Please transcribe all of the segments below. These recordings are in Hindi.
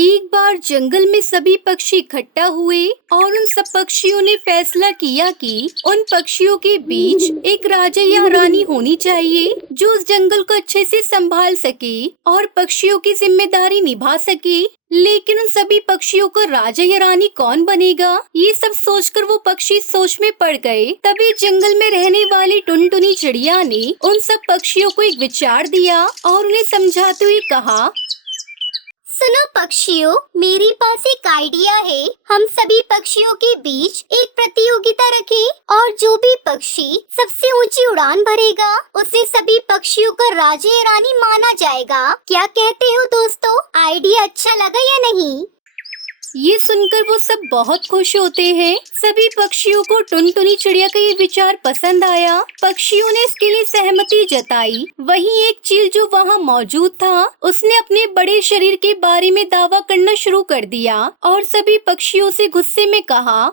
एक बार जंगल में सभी पक्षी इकट्ठा हुए और उन सब पक्षियों ने फैसला किया कि उन पक्षियों के बीच एक राजा या रानी होनी चाहिए जो उस जंगल को अच्छे से संभाल सके और पक्षियों की जिम्मेदारी निभा सके। लेकिन उन सभी पक्षियों को राजा या रानी कौन बनेगा, ये सब सोचकर वो पक्षी सोच में पड़ गए। तभी जंगल में रहने वाली टुनटुनी चिड़िया ने उन सब पक्षियों को एक विचार दिया और उन्हें समझाते हुए कहा, सुनो पक्षियों, मेरे पास एक आइडिया है। हम सभी पक्षियों के बीच एक प्रतियोगिता रखें और जो भी पक्षी सबसे ऊंची उड़ान भरेगा उसे सभी पक्षियों का राजा या रानी माना जाएगा। क्या कहते हो दोस्तों, आइडिया अच्छा लगा या नहीं? ये सुनकर वो सब बहुत खुश होते हैं। सभी पक्षियों को टुनटुनी चिड़िया का ये विचार पसंद आया। पक्षियों ने इसके लिए सहमति जताई। वहीं एक चील जो वहाँ मौजूद था, उसने अपने बड़े शरीर के बारे में दावा करना शुरू कर दिया और सभी पक्षियों से गुस्से में कहा,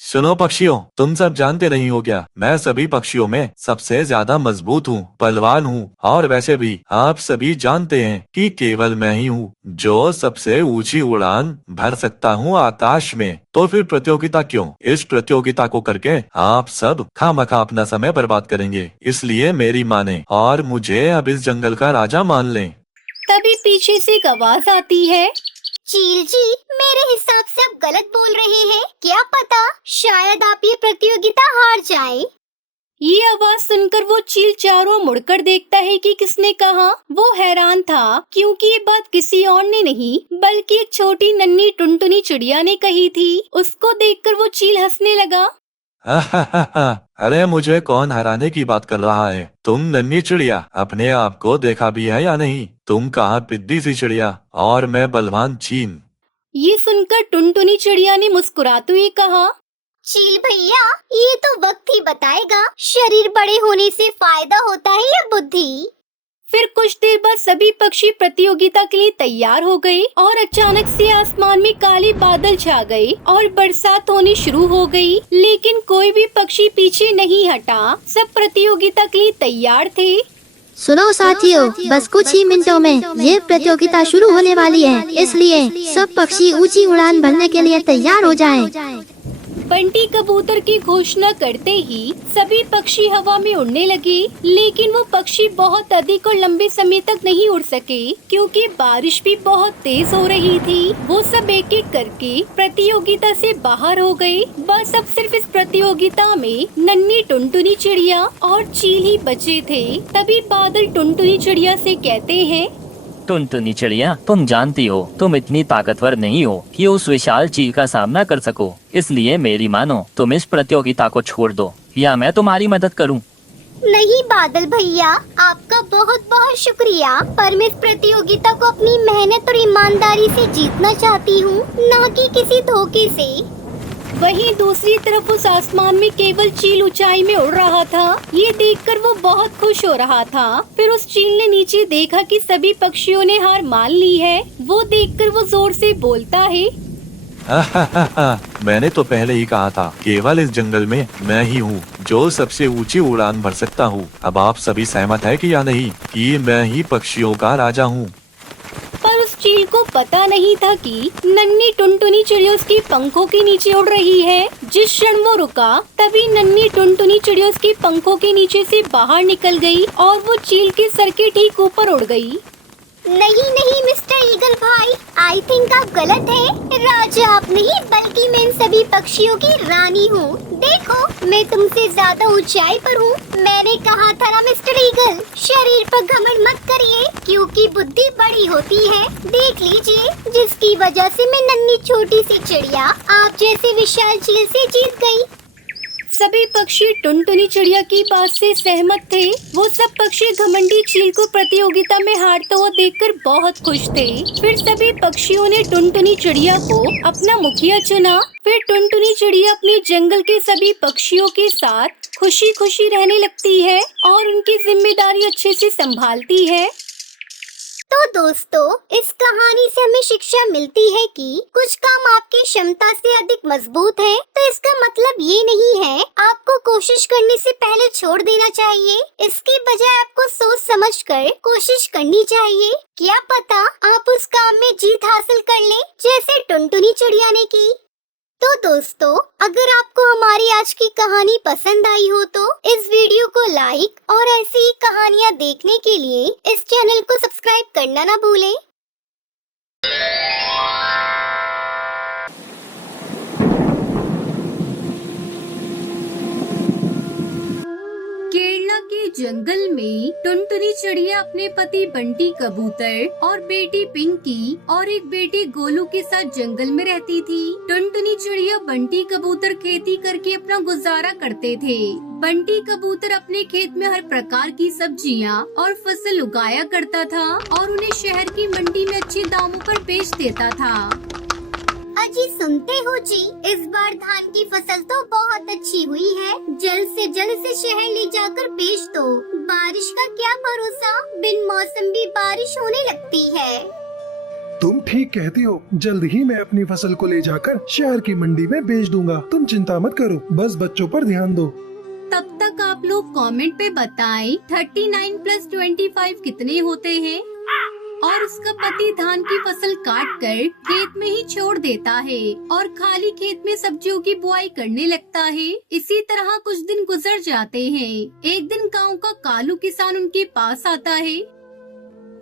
सुनो पक्षियों, तुम सब जानते नहीं हो क्या, मैं सभी पक्षियों में सबसे ज्यादा मजबूत हूँ, बलवान हूँ और वैसे भी आप सभी जानते हैं कि केवल मैं ही हूँ जो सबसे ऊंची उड़ान भर सकता हूँ आकाश में। तो फिर प्रतियोगिता क्यों? इस प्रतियोगिता को करके आप सब खामखा अपना समय बर्बाद करेंगे, इसलिए मेरी माने और मुझे अब इस जंगल का राजा मान लें। तभी पीछे से एक आवाज आती है, चील जी, मेरे हिसाब से आप गलत बोल रहे हैं। क्या पता शायद आप ये प्रतियोगिता हार जाएं। ये आवाज सुनकर वो चील चारों मुड़कर देखता है कि किसने कहा। वो हैरान था क्योंकि ये बात किसी और ने नहीं बल्कि एक छोटी नन्ही टुनटुनी चिड़िया ने कही थी। उसको देखकर वो चील हंसने लगा। अरे मुझे कौन हराने की बात कर रहा है? तुम नन्ही चिड़िया, अपने आप को देखा भी है या नहीं? तुम कहाँ पिद्दी सी चिड़िया और मैं बलवान चील। ये सुनकर टुनटुनी चिड़िया ने मुस्कुराते हुए कहा, चील भैया, ये तो वक्त ही बताएगा, शरीर बड़े होने से फायदा होता है या बुद्धि। फिर कुछ देर बाद सभी पक्षी प्रतियोगिता के लिए तैयार हो गए और अचानक से आसमान में काले बादल छा गए और बरसात होनी शुरू हो गई। लेकिन कोई भी पक्षी पीछे नहीं हटा, सब प्रतियोगिता के लिए तैयार थे। सुनो साथियों, बस कुछ ही मिनटों में ये प्रतियोगिता शुरू होने वाली है, इसलिए सब पक्षी ऊंची उड़ान भरने के लिए तैयार हो जाएं। बंटी कबूतर की घोषणा करते ही सभी पक्षी हवा में उड़ने लगे। लेकिन वो पक्षी बहुत अधिक और लंबे समय तक नहीं उड़ सके क्योंकि बारिश भी बहुत तेज हो रही थी। वो सब एक एक करके प्रतियोगिता से बाहर हो गए। बस अब सिर्फ इस प्रतियोगिता में नन्ही टुनटुनी चिड़िया और चील ही बचे थे। तभी बादल टुनटुनी चिड़िया से कहते हैं, टुनटुनी चिड़िया, तुम जानती हो तुम इतनी ताकतवर नहीं हो कि उस विशाल चील का सामना कर सको, इसलिए मेरी मानो तुम इस प्रतियोगिता को छोड़ दो या मैं तुम्हारी मदद करूं। नहीं बादल भैया, आपका बहुत बहुत शुक्रिया, पर मैं इस प्रतियोगिता को अपनी मेहनत और ईमानदारी से जीतना चाहती हूँ, न कि किसी धोखे से। वहीं दूसरी तरफ उस आसमान में केवल चील ऊंचाई में उड़ रहा था। ये देखकर वो बहुत खुश हो रहा था। फिर उस चील ने नीचे देखा कि सभी पक्षियों ने हार मान ली है। वो देखकर वो जोर से बोलता है, मैंने तो पहले ही कहा था, केवल इस जंगल में मैं ही हूँ जो सबसे ऊंची उड़ान भर सकता हूँ। अब आप सभी सहमत है कि या नहीं कि मैं ही पक्षियों का राजा हूँ? पर उस चील को पता नहीं था कि नन्ही टुनटुनी चिड़िया उसके पंखों के नीचे उड़ रही है। जिस क्षण वो रुका, तभी नन्ही टुनटुनी चिड़िया उसके पंखों के नीचे से बाहर निकल गई और वो चील के सर के ठीक ऊपर उड़ गई। नहीं नहीं मिस्टर ईगल भाई, आई थिंक आप गलत हैं। राजा आप नहीं बल्कि मैं इन सभी पक्षियों की रानी हूँ। देखो, मैं तुमसे ज्यादा ऊंचाई पर हूँ। मैंने कहा था ना मिस्टर ईगल, शरीर पर घमंड मत करिए क्योंकि बुद्धि बड़ी होती है। देख लीजिए, जिसकी वजह से मैं नन्ही छोटी सी चिड़िया आप जैसे विशाल चील से जीत गई। सभी पक्षी टुनटुनी चिड़िया की बात से सहमत थे। वो सब पक्षी घमंडी चील को प्रतियोगिता में हारता हुआ देखकर बहुत खुश थे। फिर सभी पक्षियों ने टुनटुनी चिड़िया को अपना मुखिया चुना। फिर टुनटुनी चिड़िया अपने जंगल के सभी पक्षियों के साथ खुशी खुशी रहने लगती है और उनकी जिम्मेदारी अच्छे से संभालती है। तो दोस्तों, इस कहानी से हमें शिक्षा मिलती है कि कुछ काम आपकी क्षमता से अधिक मजबूत है, तो इसका मतलब ये नहीं है आपको कोशिश करने से पहले छोड़ देना चाहिए। इसके बजाय आपको सोच समझकर कोशिश करनी चाहिए। क्या पता आप उस काम में जीत हासिल कर लें, जैसे टुनटुनी चिड़िया ने की। तो दोस्तों, अगर आपको हमारी आज की कहानी पसंद आई हो तो इस वीडियो को लाइक और ऐसी ही कहानियाँ देखने के लिए इस चैनल को सब्सक्राइब करना ना भूलें। केरला के जंगल में टुनटुनी चिड़िया अपने पति बंटी कबूतर और बेटी पिंकी और एक बेटे गोलू के साथ जंगल में रहती थी। टुनटुनी चिड़िया बंटी कबूतर खेती करके अपना गुजारा करते थे। बंटी कबूतर अपने खेत में हर प्रकार की सब्जियां और फसल उगाया करता था और उन्हें शहर की मंडी में अच्छे दामों पर बेच देता था। अजी सुनते हो जी, इस बार धान की फसल तो बहुत अच्छी हुई है। जल्द से जल्द से शहर ले जाकर बेच दो। बारिश का क्या भरोसा, बिन मौसम भी बारिश होने लगती है। तुम ठीक कहती हो। जल्द ही मैं अपनी फसल को ले जाकर शहर की मंडी में बेच दूंगा। तुम चिंता मत करो, बस बच्चों पर ध्यान दो। तब तक आप लोग कमेंट पे बताएं 39 + 25 कितने होते हैं। और उसका पति धान की फसल काट कर खेत में ही छोड़ देता है और खाली खेत में सब्जियों की बुआई करने लगता है। इसी तरह कुछ दिन गुजर जाते हैं। एक दिन गांव का कालू किसान उनके पास आता है।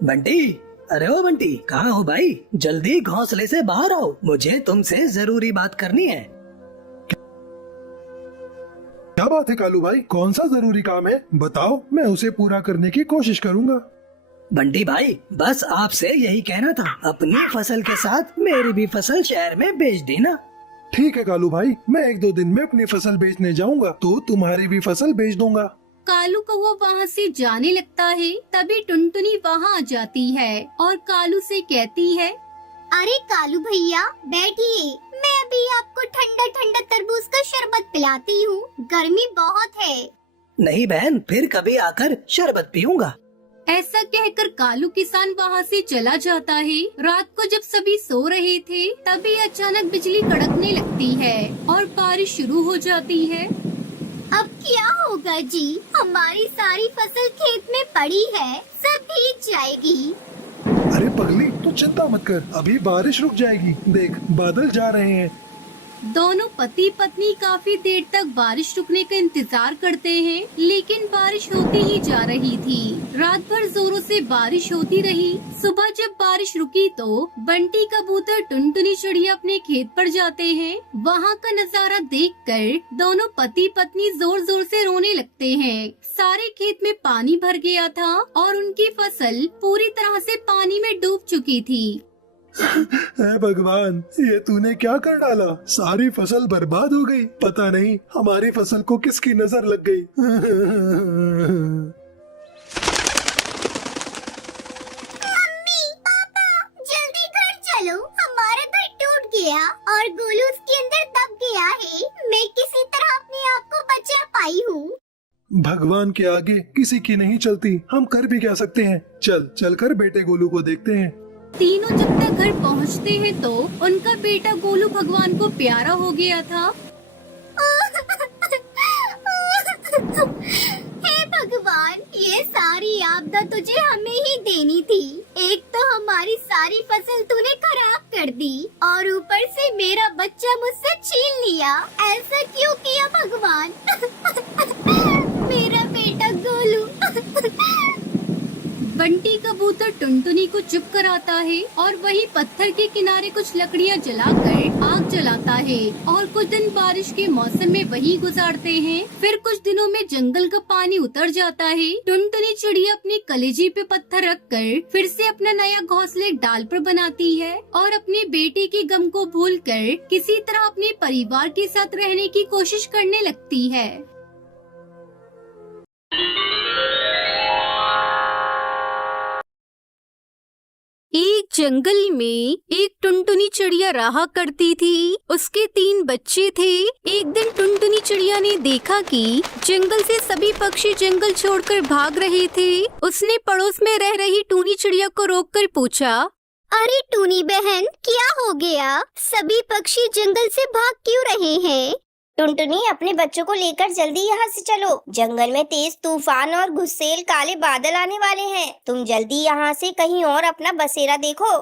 बंटी, अरे ओ बंटी, कहाँ हो भाई? जल्दी घोंसले से बाहर आओ, मुझे तुमसे जरूरी बात करनी है। क्या बात है कालू भाई, कौन सा जरूरी काम है? बताओ, मैं उसे पूरा करने की कोशिश करूंगा। बंटी भाई, बस आपसे यही कहना था, अपनी फसल के साथ मेरी भी फसल शहर में बेच देना। ठीक है कालू भाई, मैं 1-2 दिन में अपनी फसल बेचने जाऊंगा तो तुम्हारी भी फसल बेच दूंगा। कालू कौवा वहाँ से जाने लगता है। तभी टुनटुनी वहाँ आ जाती है और कालू से कहती है, अरे कालू भैया बैठिए, मैं अभी आपको ठंडा ठंडा तरबूज का शरबत पिलाती हूँ। गर्मी बहुत है। नहीं बहन, फिर कभी आकर शरबत पीऊंगा। ऐसा कहकर कालू किसान वहाँ से चला जाता है। रात को जब सभी सो रहे थे, तभी अचानक बिजली कड़कने लगती है और बारिश शुरू हो जाती है। अब क्या होगा जी? हमारी सारी फसल खेत में पड़ी है, सब भीग जाएगी। अरे पगली, तू चिंता मत कर, अभी बारिश रुक जाएगी। देख, बादल जा रहे हैं। दोनों पति पत्नी काफी देर तक बारिश रुकने का इंतजार करते हैं, लेकिन बारिश होती ही जा रही थी। रात भर जोरों से बारिश होती रही। सुबह जब बारिश रुकी तो बंटी कबूतर टुनटुनी चिड़िया अपने खेत पर जाते हैं। वहाँ का नजारा देखकर दोनों पति पत्नी जोर जोर से रोने लगते हैं। सारे खेत में पानी भर गया था और उनकी फसल पूरी तरह से पानी में डूब चुकी थी। हे भगवान, ये तूने क्या कर डाला? सारी फसल बर्बाद हो गई। पता नहीं हमारी फसल को किसकी नजर लग गई। मम्मी, पापा, जल्दी घर चलो, हमारा घर टूट गया और गोलू उसके अंदर दब गया है। मैं किसी तरह अपने आप को बचा पाई हूँ। भगवान के आगे किसी की नहीं चलती, हम कर भी क्या सकते हैं। चल कर बेटे गोलू को देखते हैं। तीनों जब तक घर पहुंचते हैं तो उनका बेटा गोलू भगवान को प्यारा हो गया था। हे भगवान, ये सारी आपदा तुझे हमें ही देनी थी। एक तो हमारी सारी फसल तूने खराब कर दी और ऊपर से मेरा बच्चा मुझसे छीन लिया। ऐसा क्यों किया भगवान? मेरा बेटा गोलू। बंटी कबूतर टुनटुनी को चुप कराता है और वही पत्थर के किनारे कुछ लकड़ियां जलाकर आग जलाता है और कुछ दिन बारिश के मौसम में वही गुजारते हैं। फिर कुछ दिनों में जंगल का पानी उतर जाता है। टुनटुनी चिड़िया अपने कलेजी पे पत्थर रखकर फिर से अपना नया घोंसला एक डाल पर बनाती है और अपने बेटे के गम को भूलकर किसी तरह अपने परिवार के साथ रहने की कोशिश करने लगती है। एक जंगल में एक टुनटुनी टुनटुनी चिड़िया रहा करती थी। उसके 3 बच्चे थे। एक दिन टुनटुनी चिड़िया ने देखा कि जंगल से सभी पक्षी जंगल छोड़कर भाग रहे थे। उसने पड़ोस में रह रही टूनी चिड़िया को रोककर पूछा, अरे टूनी बहन, क्या हो गया? सभी पक्षी जंगल से भाग क्यों रहे हैं? टुनटुनी, अपने बच्चों को लेकर जल्दी यहाँ से चलो। जंगल में तेज तूफान और गुस्सेल काले बादल आने वाले हैं। तुम जल्दी यहाँ से कहीं और अपना बसेरा देखो।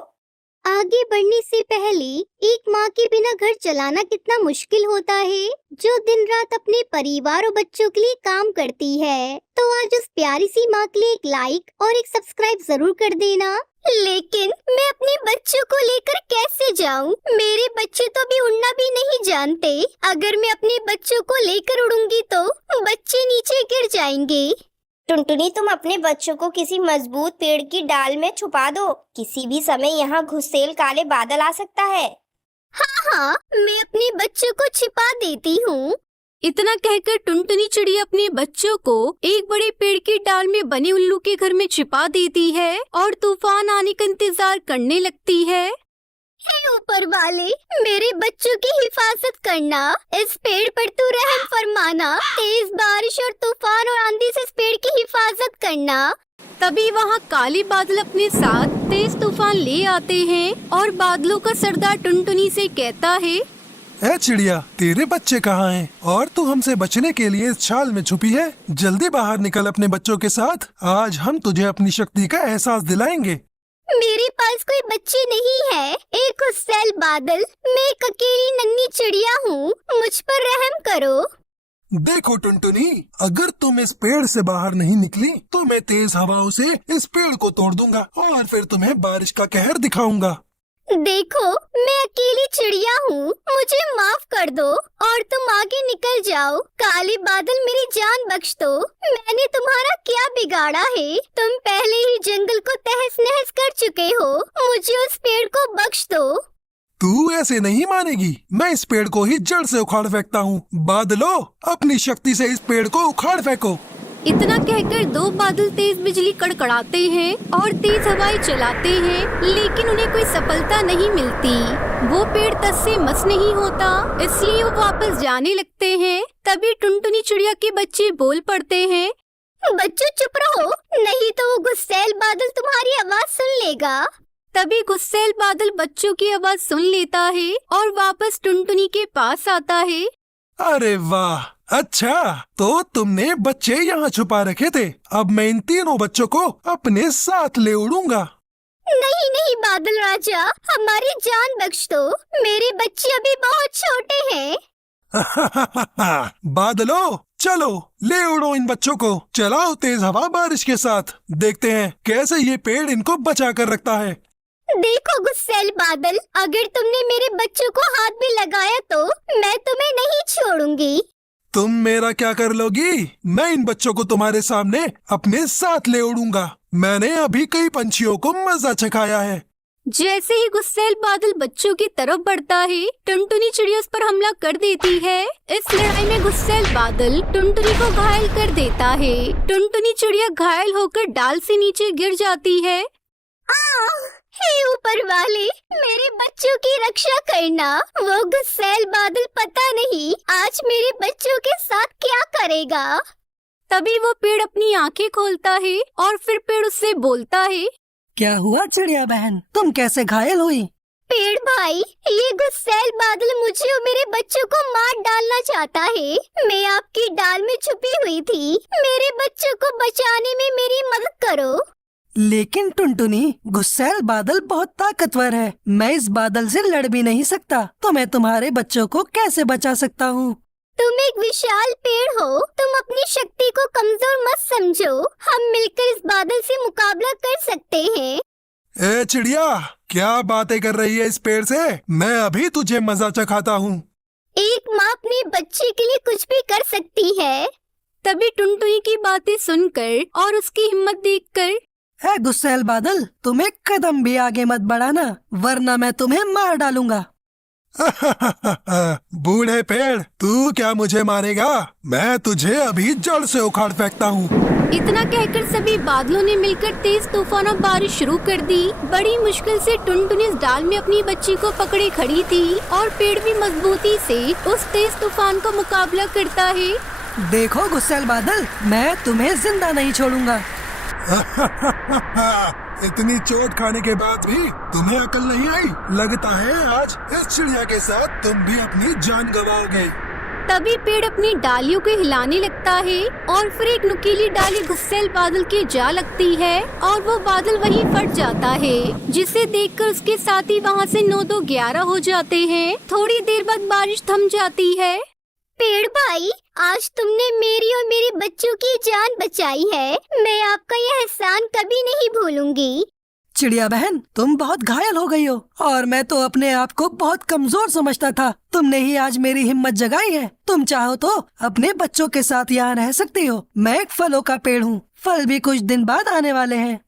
आगे बढ़ने से पहले एक माँ के बिना घर चलाना कितना मुश्किल होता है, जो दिन रात अपने परिवार और बच्चों के लिए काम करती है। तो आज उस प्यारी सी माँ के लिए एक लाइक और एक सब्सक्राइब जरूर कर देना। लेकिन मैं अपने बच्चों को लेकर कैसे जाऊं? मेरे बच्चे तो अभी उड़ना भी नहीं जानते। अगर मैं अपने बच्चों को लेकर उड़ूंगी तो बच्चे नीचे गिर जाएंगे। टुनटुनी, तुम अपने बच्चों को किसी मजबूत पेड़ की डाल में छुपा दो। किसी भी समय यहाँ गुस्सेल काले बादल आ सकता है। हाँ, मैं अपने बच्चों को छिपा देती हूँ। इतना कहकर टुनटुनी चिड़िया अपने बच्चों को एक बड़े पेड़ की डाल में बने उल्लू के घर में छिपा देती है और तूफान आने का इंतजार करने लगती है। हे ऊपर वाले, मेरे बच्चों की हिफाजत करना। इस पेड़ पर तू रहम फरमाना। तेज बारिश और तूफान और आंधी से इस पेड़ की हिफाजत करना। तभी वहाँ काले बादल अपने साथ तेज तूफान ले आते हैं और बादलों का सरदार टुनटुनी से कहता है, ए चिड़िया, तेरे बच्चे कहाँ हैं? और तू हमसे बचने के लिए इस छाल में छुपी है? जल्दी बाहर निकल अपने बच्चों के साथ। आज हम तुझे अपनी शक्ति का एहसास दिलाएंगे। मेरे पास कोई बच्चे नहीं है। एक गुस्सैल बादल, मैं एक अकेली नन्ही चिड़िया हूँ। मुझ पर रहम करो। देखो टुनटुनी, अगर तुम इस पेड़ से बाहर नहीं निकली तो मैं तेज हवाओं से इस पेड़ को तोड़ दूंगा और फिर तुम्हें बारिश का कहर दिखाऊंगा। देखो, मैं अकेली चिड़िया हूँ, मुझे माफ कर दो और तुम आगे निकल जाओ। काले बादल, मेरी जान बख्श दो। मैंने तुम्हारा क्या बिगाड़ा है? तुम पहले ही जंगल को तहस नहस कर चुके हो। मुझे उस पेड़ को बख्श दो। तू ऐसे नहीं मानेगी। मैं इस पेड़ को ही जड़ से उखाड़ फेंकता हूँ। बादलों, अपनी शक्ति से इस पेड़ को उखाड़ फेंको। इतना कहकर 2 बादल तेज बिजली कड़कड़ाते हैं और तेज हवाएं चलाते हैं, लेकिन उन्हें कोई सफलता नहीं मिलती। वो पेड़ तस से मस नहीं होता, इसलिए वो वापस जाने लगते हैं। तभी टुनटुनी चिड़िया के बच्चे बोल पड़ते हैं, बच्चों चुप रहो, नहीं तो वो गुस्सैल बादल तुम्हारी आवाज सुन लेगा। तभी गुस्सैल बादल बच्चों की आवाज सुन लेता है और वापस टुनटुनी के पास आता है। अरे वाह, अच्छा, तो तुमने बच्चे यहाँ छुपा रखे थे। अब मैं इन तीनों बच्चों को अपने साथ ले उड़ूंगा। नहीं नहीं बादल राजा, हमारी जान बख्श दो। मेरे बच्चे अभी बहुत छोटे हैं। बादलों, चलो ले उड़ो इन बच्चों को। चलाओ तेज हवा बारिश के साथ। देखते हैं कैसे ये पेड़ इनको बचा कर रखता है। देखो गुस्सैल बादल, अगर तुमने मेरे बच्चों को हाथ भी लगाया तो मैं तुम्हें नहीं छोड़ूंगी। तुम मेरा क्या कर लोगी? मैं इन बच्चों को तुम्हारे सामने अपने साथ ले उड़ूंगा। मैंने अभी कई पंछियों को मजा चखाया है। जैसे ही गुस्सैल बादल बच्चों की तरफ बढ़ता है, टुनटुनी चिड़िया उस पर हमला कर देती है। इस लड़ाई में गुस्सैल बादल टुनटुनी को घायल कर देता है। टुनटुनी चिड़िया घायल होकर डाल से नीचे गिर जाती है। हे ऊपर वाले, मेरे बच्चों की रक्षा करना। वो गुस्सैल बादल पता नहीं आज मेरे बच्चों के साथ क्या करेगा। तभी वो पेड़ अपनी आंखें खोलता है और फिर पेड़ उससे बोलता है, क्या हुआ चिड़िया बहन, तुम कैसे घायल हुई? पेड़ भाई, ये गुस्सैल बादल मुझे और मेरे बच्चों को मार डालना चाहता है। मैं आपकी डाल में छुपी हुई थी। मेरे बच्चों को बचाने में मेरी मदद करो। लेकिन टुनटुनी, गुस्सैल बादल बहुत ताकतवर है। मैं इस बादल से लड़ भी नहीं सकता, तो मैं तुम्हारे बच्चों को कैसे बचा सकता हूँ? तुम एक विशाल पेड़ हो, तुम अपनी शक्ति को कमजोर मत समझो। हम मिलकर इस बादल से मुकाबला कर सकते हैं। ए चिड़िया, क्या बातें कर रही है इस पेड़ से? मैं अभी तुझे मजा चखाता हूँ। एक माँ अपने बच्चे के लिए कुछ भी कर सकती है। तभी टुनटुनी की बातें सुनकर और उसकी हिम्मत देखकर, है गुस्सैल बादल, तुम एक कदम भी आगे मत बढ़ाना, वरना मैं तुम्हें मार डालूंगा। बूढ़े पेड़, तू क्या मुझे मारेगा? मैं तुझे अभी जड़ से उखाड़ फेंकता हूँ। इतना कहकर सभी बादलों ने मिलकर तेज तूफान और बारिश शुरू कर दी। बड़ी मुश्किल से टुनटुनी इस डाल में अपनी बच्ची को पकड़े खड़ी थी और पेड़ भी मजबूती से उस तेज तूफान का मुकाबला करता है। देखो गुस्सैल बादल, मैं तुम्हें जिंदा नहीं छोड़ूंगा। इतनी चोट खाने के बाद भी तुम्हें अकल नहीं आई? लगता है आज इस चिड़िया के साथ तुम भी अपनी जान गंवाओगे। तभी पेड़ अपनी डालियों को हिलाने लगता है और फिर एक नुकीली डाली गुस्सैल बादल के जा लगती है और वो बादल वहीं फट जाता है, जिसे देखकर उसके साथी वहाँ से 9-2-11 हो जाते हैं। थोड़ी देर बाद बारिश थम जाती है। पेड़ भाई, आज तुमने मेरी और मेरे बच्चों की जान बचाई है। मैं आपका यह एहसान कभी नहीं भूलूंगी। चिड़िया बहन, तुम बहुत घायल हो गई हो और मैं तो अपने आप को बहुत कमजोर समझता था। तुमने ही आज मेरी हिम्मत जगाई है। तुम चाहो तो अपने बच्चों के साथ यहाँ रह सकती हो। मैं एक फलों का पेड़ हूँ, फल भी कुछ दिन बाद आने वाले हैं।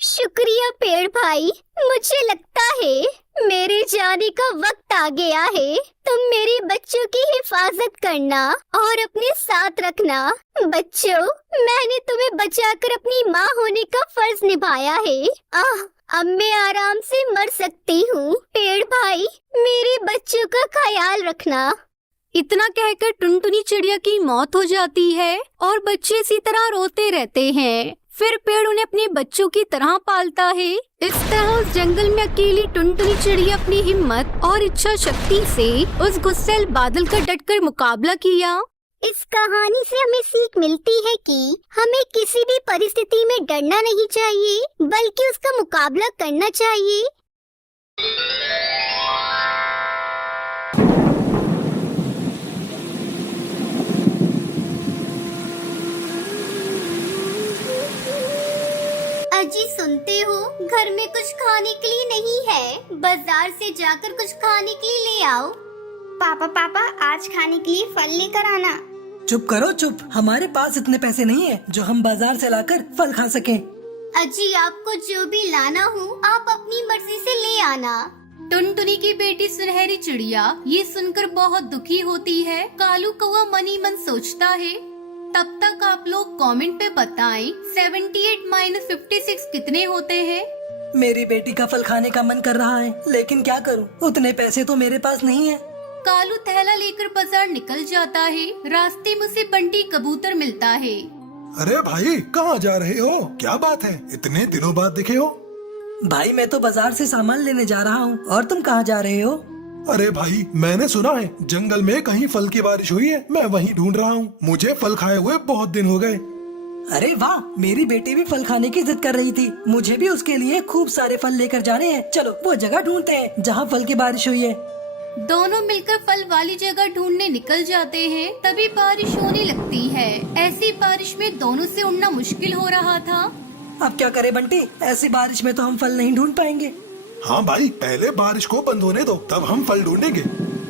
शुक्रिया पेड़ भाई, मुझे लगता है मेरे जाने का वक्त आ गया है। तुम मेरे बच्चों की हिफाजत करना और अपने साथ रखना। बच्चों, मैंने तुम्हें बचाकर अपनी माँ होने का फर्ज निभाया है। अब मैं आराम से मर सकती हूँ। पेड़ भाई, मेरे बच्चों का ख्याल रखना। इतना कहकर टुनटुनी चिड़िया की मौत हो जाती है और बच्चे इसी तरह रोते रहते हैं। फिर पेड़ उन्हें अपने बच्चों की तरह पालता है। इस तरह उस जंगल में अकेली टुनटुनी चिड़िया अपनी हिम्मत और इच्छा शक्ति से उस गुस्सैल बादल का डटकर मुकाबला किया। इस कहानी से हमें सीख मिलती है कि हमें किसी भी परिस्थिति में डरना नहीं चाहिए, बल्कि उसका मुकाबला करना चाहिए। अजी सुनते हो, घर में कुछ खाने के लिए नहीं है। बाजार से जाकर कुछ खाने के लिए ले आओ। पापा आज खाने के लिए फल लेकर आना। चुप करो चुप, हमारे पास इतने पैसे नहीं है जो हम बाजार से लाकर फल खा सकें। अजी, आपको जो भी लाना हो आप अपनी मर्जी से ले आना। टुनटुनी की बेटी सुनहरी चिड़िया ये सुनकर बहुत दुखी होती है। कालू कौवा मन ही मन सोचता है। तब तक आप लोग कमेंट पे बताएं 78 - 56 कितने होते हैं। मेरी बेटी का फल खाने का मन कर रहा है, लेकिन क्या करूं, उतने पैसे तो मेरे पास नहीं है। कालू थैला लेकर बाजार निकल जाता है। रास्ते में उसे बंटी कबूतर मिलता है। अरे भाई, कहाँ जा रहे हो? क्या बात है, इतने दिनों बाद दिखे हो? भाई मैं तो बाजार से सामान लेने जा रहा हूँ, और तुम कहाँ जा रहे हो? अरे भाई, मैंने सुना है जंगल में कहीं फल की बारिश हुई है। मैं वहीं ढूंढ रहा हूँ। मुझे फल खाए हुए बहुत दिन हो गए। अरे वाह, मेरी बेटी भी फल खाने की जिद कर रही थी। मुझे भी उसके लिए खूब सारे फल लेकर जाने हैं। चलो वो जगह ढूंढते हैं जहाँ फल की बारिश हुई है। दोनों मिलकर फल वाली जगह ढूंढने निकल जाते हैं। तभी बारिश होने लगती है। ऐसी बारिश में दोनों से उड़ना मुश्किल हो रहा था। अब क्या करे बंटी, ऐसी बारिश में तो हम फल नहीं ढूंढ पाएंगे। हाँ भाई, पहले बारिश को बंद होने दो, तब हम फल ढूंढेंगे।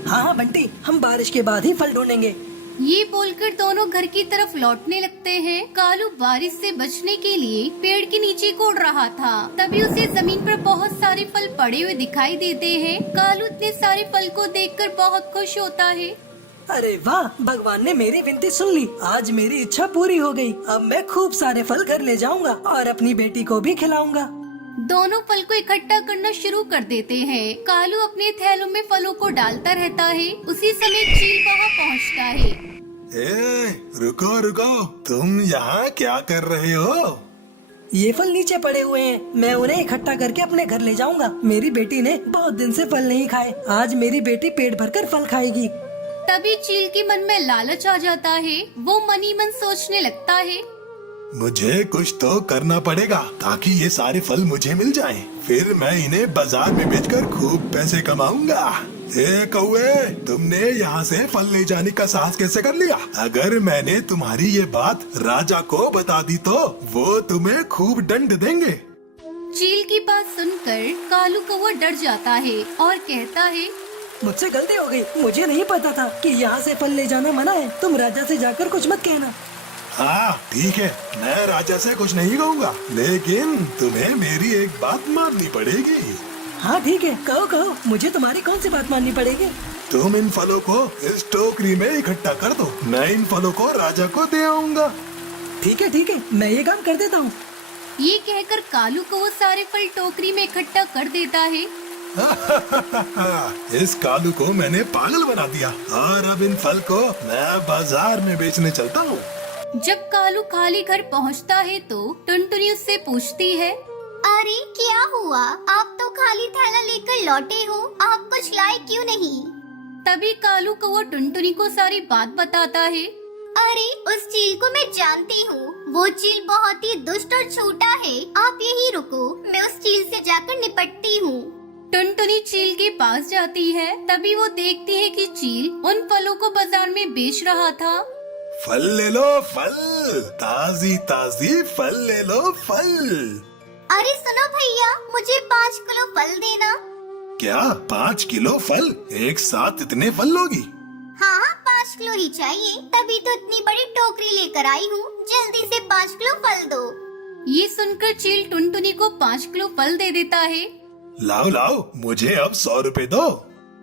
हाँ बंटी, हम बारिश के बाद ही फल ढूंढेंगे। ये बोलकर दोनों घर की तरफ लौटने लगते हैं। कालू बारिश से बचने के लिए पेड़ के नीचे कूद रहा था। तभी उसे जमीन पर बहुत सारे फल पड़े हुए दिखाई देते हैं। कालू इतने सारे फल को देखकर बहुत खुश होता है। अरे वाह, भगवान ने मेरी विनती सुन ली। आज मेरी इच्छा पूरी हो गई। अब मैं खूब सारे फल घर ले जाऊंगा और अपनी बेटी को भी खिलाऊंगा। दोनों फल को इकट्ठा करना शुरू कर देते हैं। कालू अपने थैलों में फलों को डालता रहता है। उसी समय चील वहाँ पहुँचता है। रुको रुको, तुम यहाँ क्या कर रहे हो? ये फल नीचे पड़े हुए हैं, मैं उन्हें इकट्ठा करके अपने घर ले जाऊंगा। मेरी बेटी ने बहुत दिन से फल नहीं खाए। आज मेरी बेटी पेट भरकर फल खाएगी। तभी चील के मन में लालच आ जाता है। वो मन ही मन सोचने लगता है, मुझे कुछ तो करना पड़ेगा ताकि ये सारे फल मुझे मिल जाएं। फिर मैं इन्हें बाजार में बेचकर खूब पैसे कमाऊंगा। ए कौवे, तुमने यहाँ से फल ले जाने का साहस कैसे कर लिया? अगर मैंने तुम्हारी ये बात राजा को बता दी तो वो तुम्हें खूब दंड देंगे। चील की बात सुनकर कालू कौवा डर जाता है और कहता है, मुझसे गलती हो गई। मुझे नहीं पता था कि यहाँ से फल ले जाना मना है। तुम राजा से जाकर कुछ मत कहना। हाँ ठीक है, मैं राजा से कुछ नहीं कहूँगा, लेकिन तुम्हें मेरी एक बात माननी पड़ेगी। हाँ ठीक है, कहो कहो, मुझे तुम्हारी कौन सी बात माननी पड़ेगी। तुम इन फलों को इस टोकरी में इकट्ठा कर दो, मैं इन फलों को राजा को दे आऊंगा। ठीक है, मैं ये काम कर देता हूँ। ये कहकर कालू को वो सारे फल टोकरी में इकट्ठा कर देता है। इस कालू को मैंने पागल बना दिया और अब इन फल को मैं बाजार में बेचने चलता हूँ। जब कालू खाली घर पहुंचता है तो टुनटुनी उससे पूछती है, अरे क्या हुआ, आप तो खाली थैला लेकर लौटे हो, आप कुछ लाए क्यों नहीं? तभी कालू को वो टुनटुनी को सारी बात बताता है। अरे उस चील को मैं जानती हूँ, वो चील बहुत ही दुष्ट और छोटा है, आप यहीं रुको, मैं उस चील से जाकर निपटती हूँ। टुनटुनी चील के पास जाती है। तभी वो देखती है कि चील उन फलों को बाजार में बेच रहा था। फल ले लो फल, ताजी ताजी फल ले लो फल। अरे सुनो भैया, मुझे 5 किलो फल देना। क्या 5 किलो फल? एक साथ इतने फल लोगी? हाँ 5 किलो ही चाहिए, तभी तो इतनी बड़ी टोकरी लेकर आई हूँ, जल्दी से 5 किलो फल दो। ये सुनकर चील टुनटुनी को 5 किलो फल दे देता है। लाओ लाओ, मुझे अब 100 रुपए दो।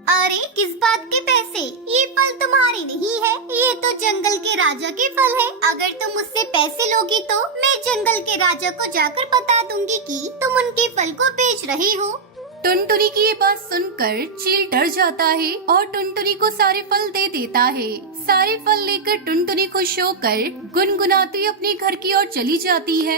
अरे किस बात के पैसे, ये फल तुम्हारे नहीं है, ये तो जंगल के राजा के फल है। अगर तुम मुझसे पैसे लोगी तो मैं जंगल के राजा को जाकर बता दूंगी कि तुम उनके फल को बेच रहे हो। टुनटुनी की ये बात सुनकर चील डर जाता है और टुनटुनी को सारे फल दे देता है। सारे फल लेकर टुनटुनी खुश होकर गुनगुनाती अपने घर की ओर चली जाती है।